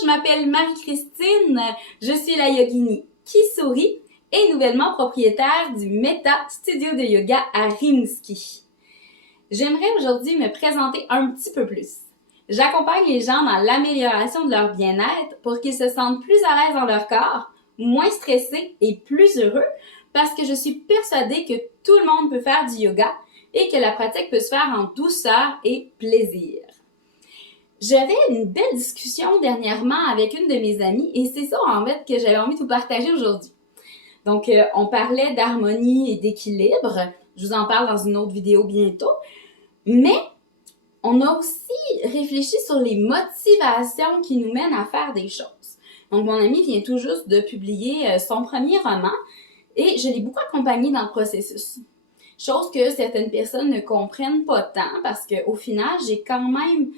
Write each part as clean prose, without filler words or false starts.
je m'appelle Marie-Christine, je suis la yogini qui sourit et nouvellement propriétaire du Meta Studio de Yoga à Rimouski. J'aimerais aujourd'hui me présenter un petit peu plus. J'accompagne les gens dans l'amélioration de leur bien-être pour qu'ils se sentent plus à l'aise dans leur corps, moins stressés et plus heureux parce que je suis persuadée que tout le monde peut faire du yoga et que la pratique peut se faire en douceur et plaisir. J'avais une belle discussion dernièrement avec une de mes amies et c'est ça en fait que j'avais envie de vous partager aujourd'hui. Donc, on parlait d'harmonie et d'équilibre. Je vous en parle dans une autre vidéo bientôt. Mais on a aussi réfléchi sur les motivations qui nous mènent à faire des choses. Donc, mon amie vient tout juste de publier son premier roman et je l'ai beaucoup accompagnée dans le processus. Chose que certaines personnes ne comprennent pas tant parce qu'au final, j'ai quand même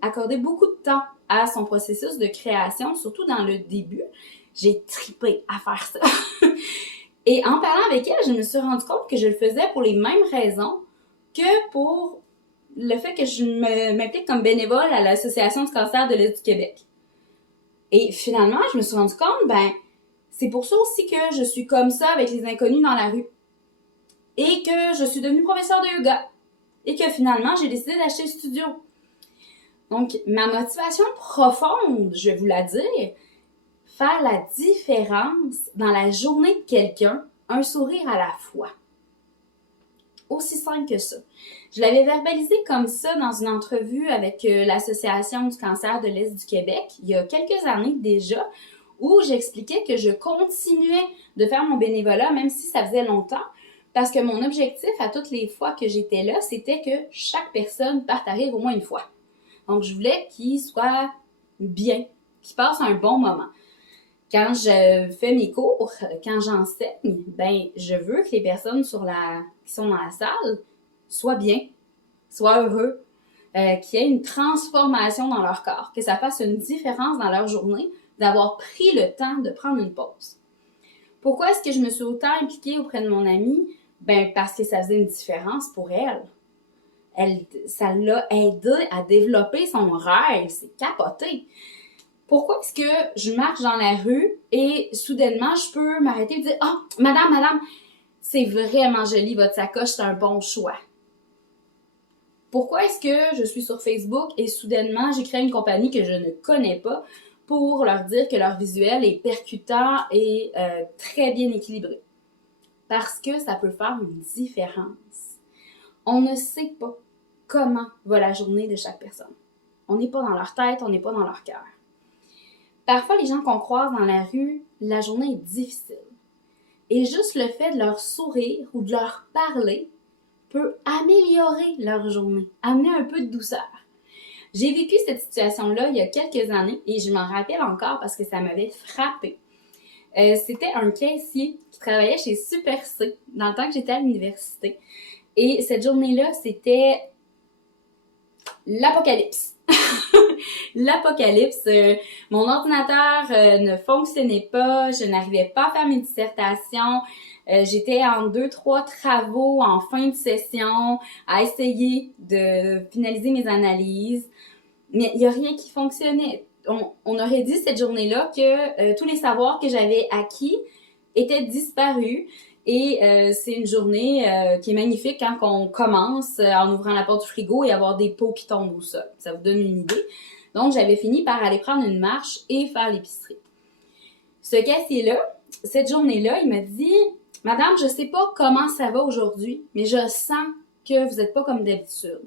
accordé beaucoup de temps à son processus de création, surtout dans le début. J'ai tripé à faire ça. Et en parlant avec elle, je me suis rendu compte que je le faisais pour les mêmes raisons que pour le fait que je m'implique comme bénévole à l'Association du cancer de l'Est du Québec. Et finalement, je me suis rendu compte, c'est pour ça aussi que je suis comme ça avec les inconnus dans la rue. Et que je suis devenue professeure de yoga. Et que finalement, j'ai décidé d'acheter le studio. Donc, ma motivation profonde, je vais vous la dire, faire la différence dans la journée de quelqu'un, un sourire à la fois. Aussi simple que ça. Je l'avais verbalisé comme ça dans une entrevue avec l'Association du cancer de l'Est du Québec, il y a quelques années déjà, où j'expliquais que je continuais de faire mon bénévolat, même si ça faisait longtemps, parce que mon objectif à toutes les fois que j'étais là, c'était que chaque personne parte à rire au moins une fois. Donc, je voulais qu'il soit bien, qu'il passe un bon moment. Quand je fais mes cours, quand j'enseigne, je veux que les personnes qui sont dans la salle soient bien, soient heureux, qu'il y ait une transformation dans leur corps, que ça fasse une différence dans leur journée, d'avoir pris le temps de prendre une pause. Pourquoi est-ce que je me suis autant impliquée auprès de mon amie? Parce que ça faisait une différence pour elle. Ça l'a aidé à développer son rêve, c'est capoté. Pourquoi est-ce que je marche dans la rue et soudainement, je peux m'arrêter et dire « Ah, madame, c'est vraiment joli, votre sacoche, c'est un bon choix. » Pourquoi est-ce que je suis sur Facebook et soudainement, j'ai créé une compagnie que je ne connais pas pour leur dire que leur visuel est percutant et très bien équilibré? Parce que ça peut faire une différence. On ne sait pas comment va la journée de chaque personne. On n'est pas dans leur tête, on n'est pas dans leur cœur. Parfois, les gens qu'on croise dans la rue, la journée est difficile. Et juste le fait de leur sourire ou de leur parler peut améliorer leur journée, amener un peu de douceur. J'ai vécu cette situation-là il y a quelques années et je m'en rappelle encore parce que ça m'avait frappée. C'était un caissier qui travaillait chez Super C dans le temps que j'étais à l'université. Et cette journée-là, c'était l'apocalypse. L'apocalypse. Mon ordinateur ne fonctionnait pas, je n'arrivais pas à faire mes dissertations. J'étais en 2-3 travaux en fin de session à essayer de finaliser mes analyses. Mais il n'y a rien qui fonctionnait. On aurait dit cette journée-là que tous les savoirs que j'avais acquis étaient disparus. Et c'est une journée qui est magnifique quand on commence en ouvrant la porte du frigo et avoir des pots qui tombent au sol. Ça vous donne une idée. Donc, j'avais fini par aller prendre une marche et faire l'épicerie. Ce caissier-là, cette journée-là, il m'a dit « Madame, je sais pas comment ça va aujourd'hui, mais je sens que vous n'êtes pas comme d'habitude.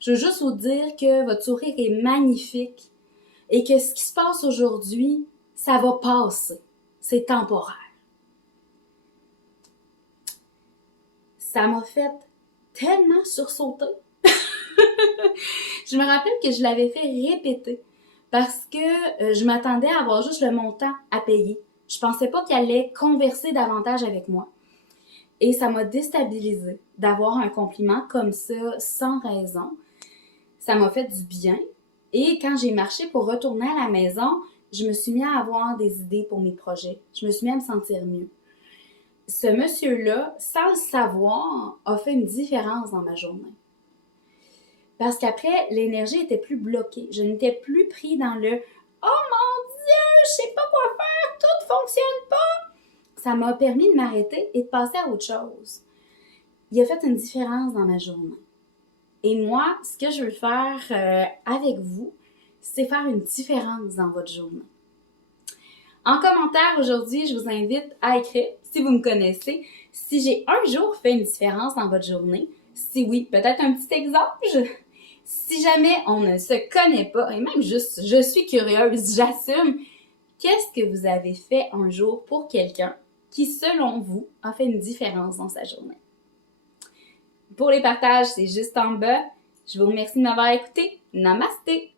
Je veux juste vous dire que votre sourire est magnifique et que ce qui se passe aujourd'hui, ça va passer. C'est temporaire. » Ça m'a fait tellement sursauter. Je me rappelle que je l'avais fait répéter parce que je m'attendais à avoir juste le montant à payer. Je pensais pas qu'il allait converser davantage avec moi. Et ça m'a déstabilisée d'avoir un compliment comme ça, sans raison. Ça m'a fait du bien. Et quand j'ai marché pour retourner à la maison, je me suis mis à avoir des idées pour mes projets. Je me suis mis à me sentir mieux. Ce monsieur-là, sans le savoir, a fait une différence dans ma journée. Parce qu'après, l'énergie était plus bloquée. Je n'étais plus pris dans le « Oh fonctionne pas, ça m'a permis de m'arrêter et de passer à autre chose. Il a fait une différence dans ma journée. Et moi, ce que je veux faire avec vous, c'est faire une différence dans votre journée. En commentaire aujourd'hui, je vous invite à écrire, si vous me connaissez, si j'ai un jour fait une différence dans votre journée. Si oui, peut-être un petit exemple. Si jamais on ne se connaît pas, et même juste je suis curieuse, j'assume, qu'est-ce que vous avez fait un jour pour quelqu'un qui, selon vous, a fait une différence dans sa journée? Pour les partages, c'est juste en bas. Je vous remercie de m'avoir écouté. Namasté!